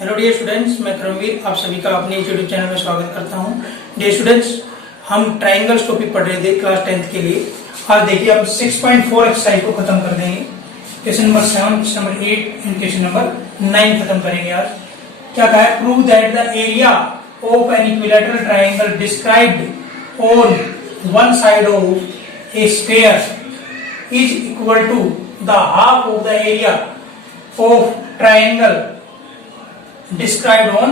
Hello dear students, मैं करमवीर आप सभी का अपने यूट्यूब चैनल में स्वागत करता हूं। डियर स्टूडेंट्स, हम ट्राइंगल्स टॉपिक पढ़ रहे थे क्लास 10th के लिए। आज देखिए हम 6.4 एक्सरसाइज को खत्म कर देंगे। Question number 7, question number 8 and question number 9 खत्म करेंगे आज। क्या कहा है? Prove that the area of an equilateral triangle described on one side of a sphere is equal to the half of the area of triangle described on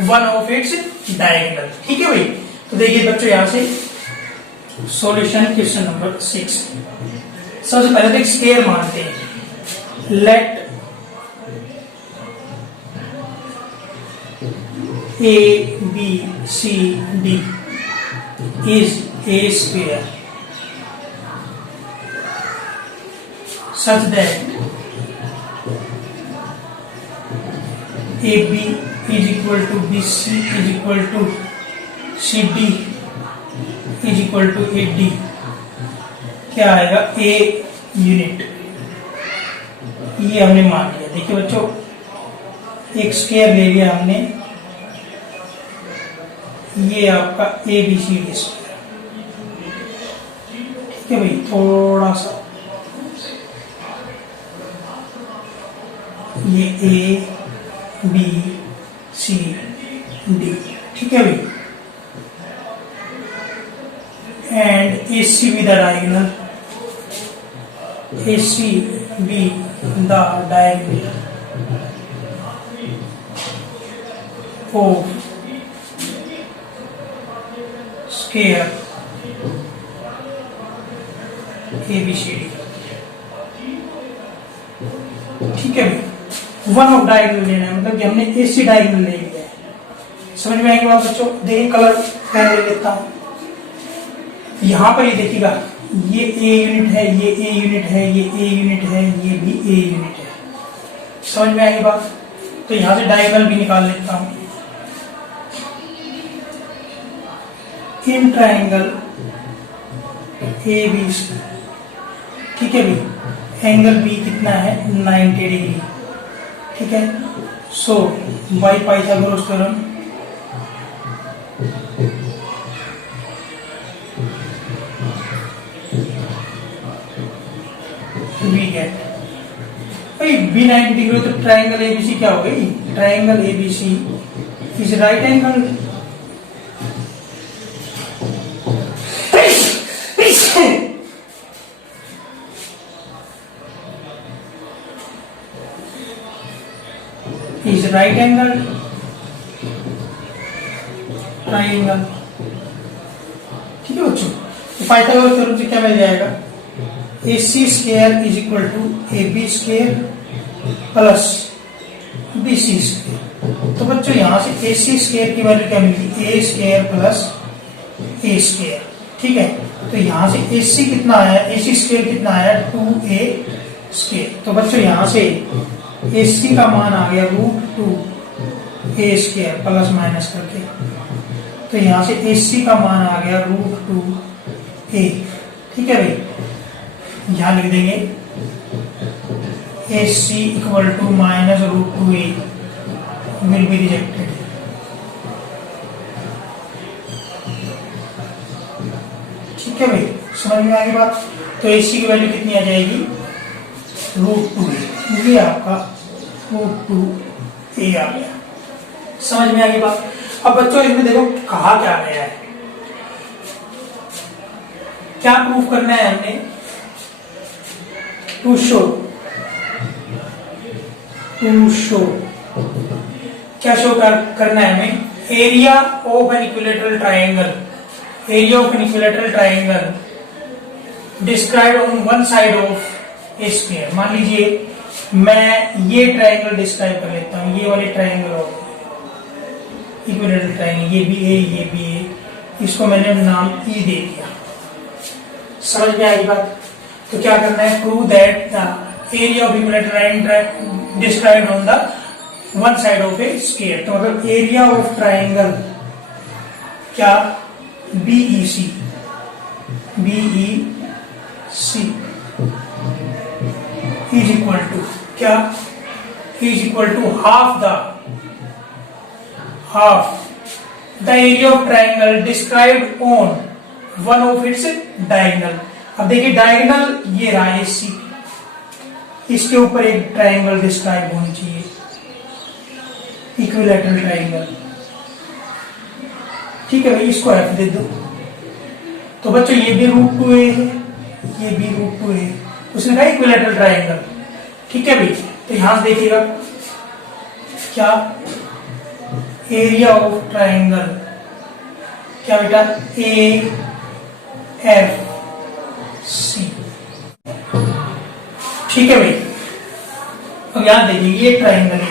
one of its diagonal. ठीक है भाई। तो देखिए बच्चों, यहां से solution question number 6। सबसे पहले तो एक स्क्वायर मानते हैं। Let A B C D is a square such that AB is equal to BC is equal to CD is equal to AD। क्या आएगा? A unit. ये हमने मान लिया। देखिए बच्चों, एक स्क्वायर ले लिया हमने, ये आपका ABCD स्क्वायर। ठीक है भाई, थोड़ा सा ये A B C D। ठीक है भाई। And AC with the diagonal, AC be the diagonal of square ABCD। ठीक है भाई। वन ऑफ डायगोनल लेना है, मतलब कि हमने AC डायगोनल ले लिया है। समझ में आएगी बात बच्चों? देखिए कलर मैं ले लेता हूं। यहां पर ये देखिएगा, ये A यूनिट है, ये A यूनिट है, ये A यूनिट है, ये भी A यूनिट है। समझ में आएगी बात? तो यहां से डायगोनल भी निकाल लेता हूं। इन ट्राइंगल ABC, ठीक है भाई, एंगल B कितना है? 90 डिग्री। ठीक है। So by Pythagoras theorem we get भाई B 90 डिग्री। तो ट्राइंगल ABC क्या हो गई? Triangle ABC is right angle is right angle triangle। ठीक है बच्चों, तो पाइथागोरस थ्योरम से क्या मिल जाएगा? AC square is equal to AB square plus BC square. तो बच्चों यहां से AC स्क्वायर की वैल्यू क्या मिली? A square plus A square. ठीक है। तो यहां से AC कितना आया? AC स्क्वायर कितना आया? 2A square. तो बच्चों यहां से AC का मान आ गया √2A स्क्वायर प्लस माइनस करके। तो यहां से AC का मान आ गया √2A। ठीक है भाई, यहां लिख देंगे AC equal to minus √2A will be rejected. ठीक है भाई, समझ में आ गई बात? तो AC की वैल्यू कितनी आ जाएगी? √2A। ये आपका √2A आ गया। समझ में आ गई बात? अब बच्चों इसमें देखो कहा क्या गया है, क्या प्रूफ करना है हमने? टू शो क्या शो करना है हमें? Area of an equilateral triangle, area of an equilateral triangle described on one side of a sphere. मान लीजिए मैं ये ट्राइंगल डिस्क्राइब कर लेता हूं, ये वाले ट्राइंगल ऑफ इक्विलैटरल ट्राइंगल, ये भी A, ये भी A, इसको मैंने नाम E दे दिया। समझ में आई बात? तो क्या करना है? Prove that the area of equilateral triangle described on the one side of a sphere. तो मतलब एरिया ऑफ ट्राइंगल क्या? BEC इज इक्वल टू क्या? Is equal to half the half the area of triangle described on one of its diagonal। अब देखिए diagonal ये रहा AC, इसके ऊपर एक ट्राइंगल डिस्क्राइब होनी चाहिए, इक्विलैटरल ट्राइंगल। ठीक है भाई, इसको F दे दो। तो बच्चों ये भी √2a है, ये भी √2a है, उसने कहा इक्विलैटरल ट्राइंगल। ठीक है भाई, तो यहां से देखिएगा क्या एरिया ऑफ ट्राइंगल, क्या बेटा AFC। ठीक है भाई, अब यहां देखिए ये ट्राइंगल है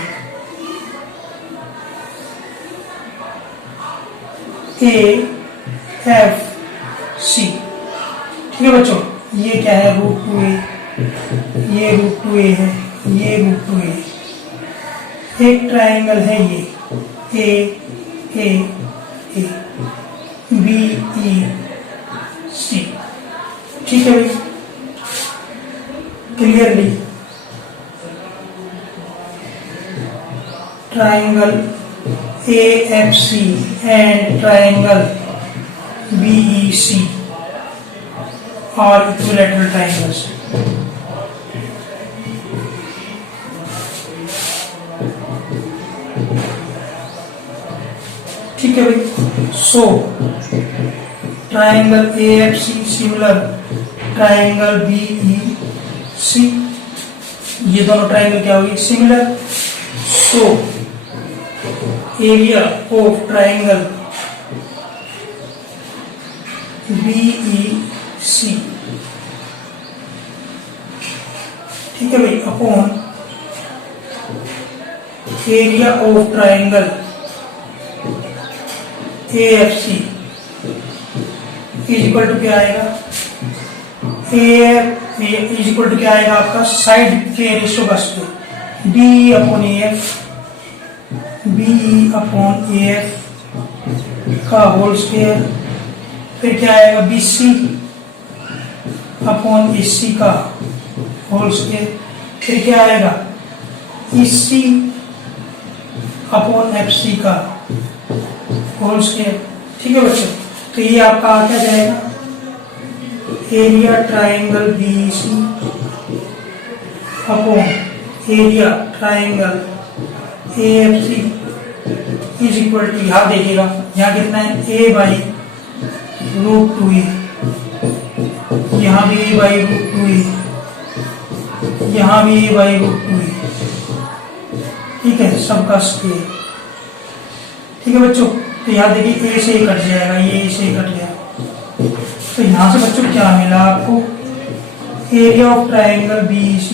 AFC। ठीक है बच्चों, ये क्या है √2a, ये √2a है, ये √2a। एक ट्राइंगल है ये AAA BEC। ठीक है भाई, clearly triangle AFC and triangle BEC are equilateral triangles। ठीक है भाई, so triangle AFC similar triangle BEC, ये दोनों ट्राइंगल क्या होगी similar. So area of triangle BEC, ठीक है भाई, upon area of triangle AFC is equal to क्या आएगा, इज इक्वल टू क्या आएगा आपका साइड के रेशियो बस पे D upon AF, BE upon AF का होल स्क्वायर, फिर क्या आएगा BC अपॉन AC का होल स्क्वायर, फिर क्या आएगा EC अपॉन FC का होल स्क्वायर। ठीक है बच्चों, तो ये आपका आ क्या जाएगा area triangle BEC upon area triangle AFC is equal to, यहां देखिएगा यहाँ कितना है A बाई √2a, यहाँ भी A बाई √2a, यहाँ भी A बाई √2a। ठीक है, सबका स्क्वायर। ठीक है बच्चों, तो यहाँ देखिए A से A कट जाएगा, ये A से A कट गया, तो यहां से बच्चों क्या मिला आपको area of triangle BEC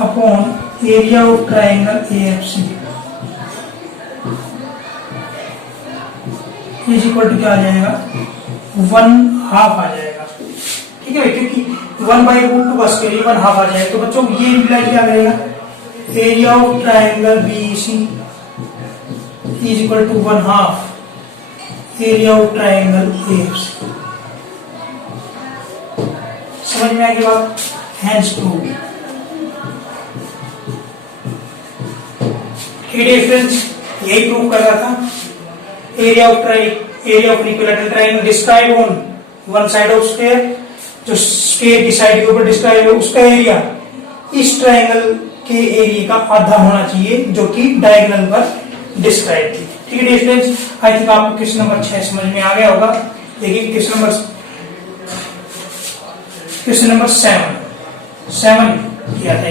upon area of triangle AFC is equal to क्या आ जाएगा 1/2 आ जाएगा। ठीक है, क्योंकि 1 बाई √2 बस के लिए 1/2 आ जाएगा। तो बच्चों ये इंप्लाई क्या करेगा area of triangle BEC is equal to 1/2 area of triangle AFC। समझ में आएगी बात, हैंस प्रूव। फ्रेंड्स, यही प्रूव कर रहा था area of equilateral triangle describe on one side of square, जो स्क्वायर की साइड के ऊपर डिस्क्राइब है उसका एरिया इस ट्राइंगल के एरिया का आधा होना चाहिए जो कि डायगोनल पर डिस्क्राइब थी। ठीक है फ्रेंड्स, आई थिंक आपको क्वेश्चन नंबर 6 समझ में आ गया होगा। देखिए क्वेश्चन नंबर 7 किया था।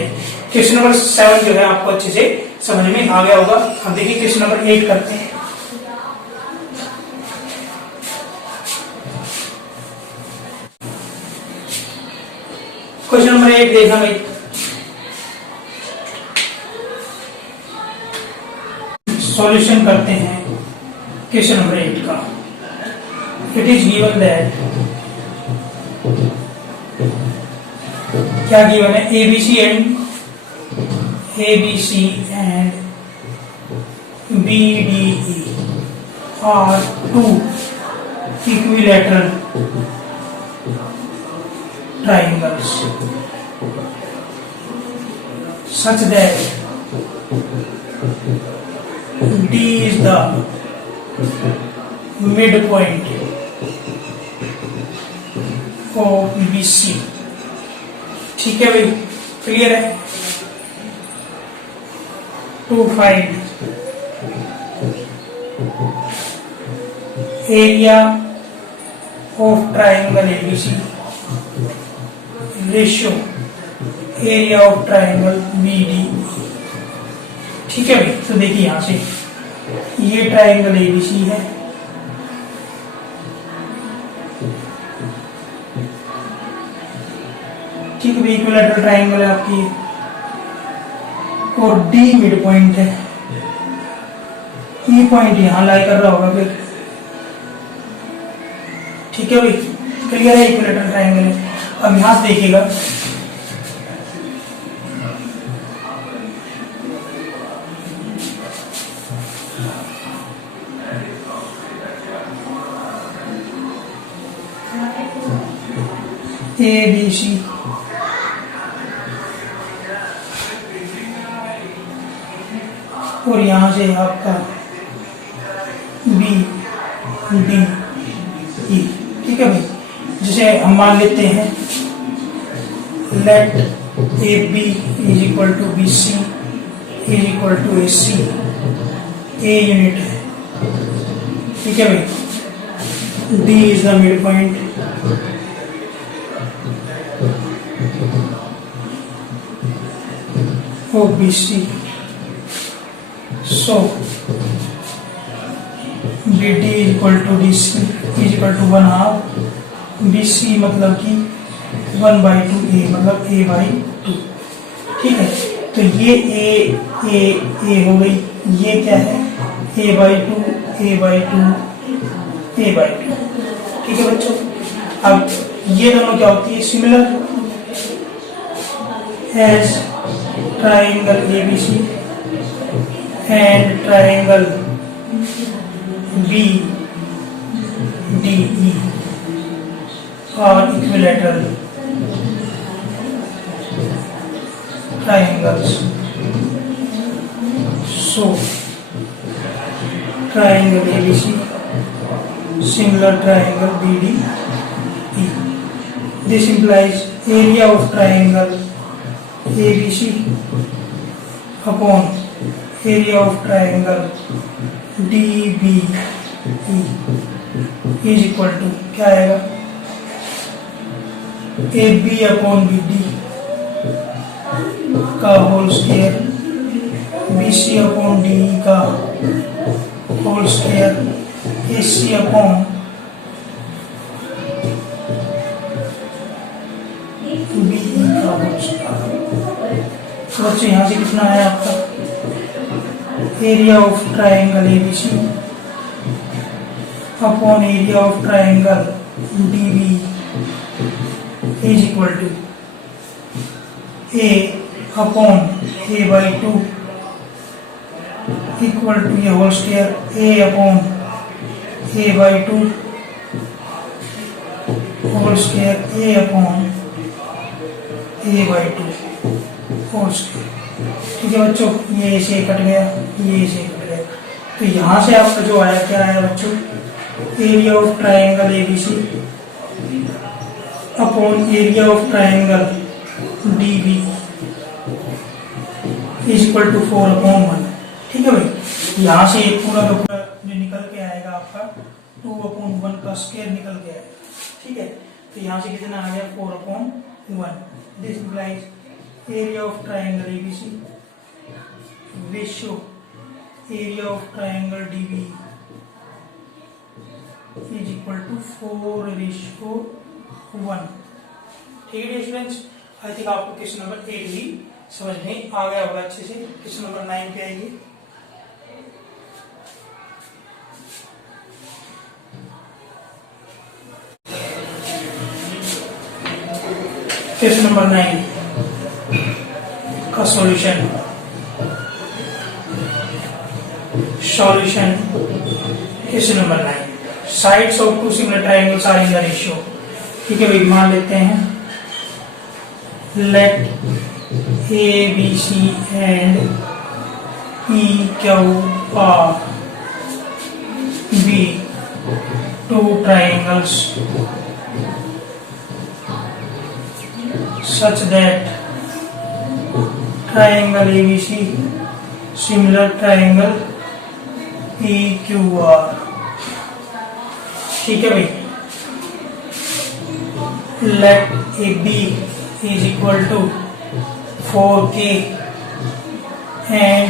क्वेश्चन नंबर 7 जो है आपको अच्छे से समझ में आ गया होगा। अब देखिए क्वेश्चन नंबर 8 करते हैं। क्वेश्चन नंबर 8 देखना भाई, सॉल्यूशन करते हैं क्वेश्चन नंबर 8 का। इट इज गिवन दैट, क्या गिवन है ABC and BDE are two equilateral triangles such that the mid point of BC। ठीक है भाई, क्लियर है। To find area of triangle ABC ratio area of triangle BD। ठीक है भाई, तो देखिए यहां से ये ट्राइंगल ABC है, ठीक है, इक्विलैटरल ट्राइंगल है आपकी, और D मिड पॉइंट है, E पॉइंट यहां लाई कर रहा होगा फिर। ठीक है भाई, क्लियर है, इक्विलैटरल ट्राइंगल है। अब यहां से देखिएगा ABC और यहां से आपका BDE। ठीक है भाई, जिसे हम मान लेते हैं let AB is equal to BC is equal to AC, A unit है। ठीक है भाई, D is the mid point, of BC, so BD is equal to DC is equal to 1/2 BC मतलब कि 1/2 A मतलब A/2। ठीक है, तो ये A हो गई, ये क्या है A/2 A/2 A/2। ठीक है बच्चों, अब ये दोनों क्या होती है, similar as triangle ABC and triangle BDE are equilateral triangles. So triangle ABC similar triangle BDE. This implies area of triangle ABC upon area of triangle DBE is equal to क्या आएगा, AB upon BD का whole square, BC upon DE का whole square, AC upon BE का whole square. तो बच्चों यहाँ से कितना है आपका area of triangle ABC upon area of triangle DB is equal to A upon A/2 equal to ये whole square A upon A/2 whole square A upon A/2 whole square. ठीक है बच्चों, ये से कट गया, ये से कट गया, तो यहां से आपका जो आया क्या आया बच्चों, area of triangle ABC upon area of triangle DB is equal to 4/1। ठीक है भाई, यहां से एक पूरा का पूरा जो निकल के आएगा आपका 2/1 का स्क्वायर निकल के आएगा। ठीक है, तो यहां से कितना आ गया 4/1। This implies area of triangle ABC ratio area of triangle DB is equal to 4:1। ठीक है स्टूडेंट्स, आई थिंक आपको क्वेश्चन नंबर 8 भी समझ में आ गया होगा अच्छे से। क्वेश्चन नंबर 9 पे आएगी। क्वेश्चन नंबर 9 का solution question number 9, sides of two similar triangles are in the ratio. ठीक है भाई, मान लेते हैं let ABC and PQR be two triangles such that triangle ABC similar triangle PQR। ठीक है भाई, let AB is equal to 4K and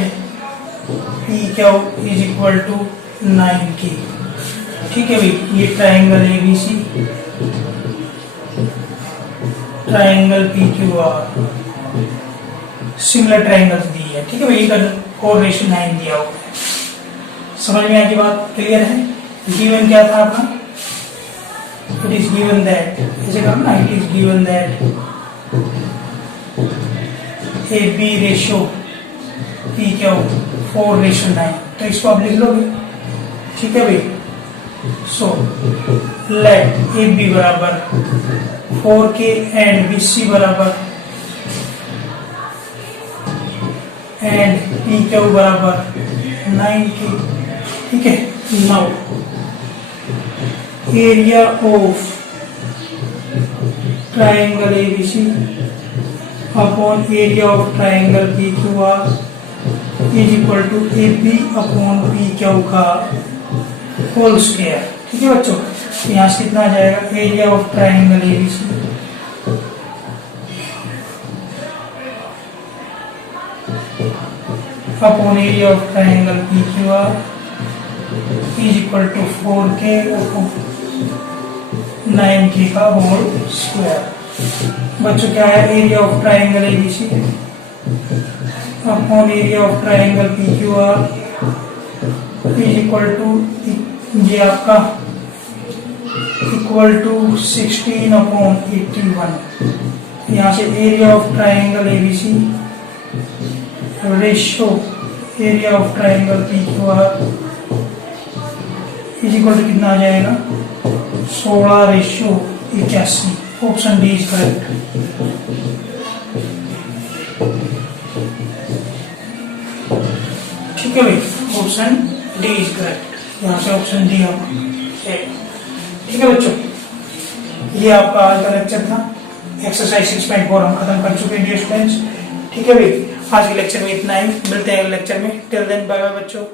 PQ is equal to 9K। ठीक है भाई, ये triangle ABC, triangle PQR similar triangles दी है। ठीक है भाई, इनका कोरिलेशन 9 दिया हुआ है। समझ में आगे बात क्लियर है। गिवन क्या था आपका, इट इज गिवन दैट, ऐसे करो ना, it is given that AB ratio PQ 4:9, तो इसको आप लिख लोगे। ठीक है भाई, सो लेट AB बराबर 4K एंड BC बराबर एंड PQ बराबर 9K। ठीक है, now area of triangle ABC upon area of triangle PQR is equal to AB upon PQ का होल स्क्वायर। ठीक है बच्चों, यहाँ से कितना आ जाएगा, area of triangle ABC upon area of triangle PQR is equal to 4K upon 9K का होल स्क्वायर। बच्चों क्या है, area of triangle ABC upon area of triangle PQR is equal to, ये आपका इक्वल टू 16 अपॉन 81। यहाँ से area of triangle ABC ratio area of triangle PQR is equal to कितना आ जाएगा, 16:81। Option D is correct. ठीक है भाई, ऑप्शन डी इज करेक्ट। यहाँ से ऑप्शन डी आप, ठीक है बच्चों, ये आपका आज का लेक्चर था। एक्सरसाइज 6.4 हम खत्म कर चुके हैं डियर स्टूडेंट्स। ठीक है भाई, आज के लेक्चर में इतना ही, मिलते हैं अगले लेक्चर में। टिल देन बाय बाय बच्चों।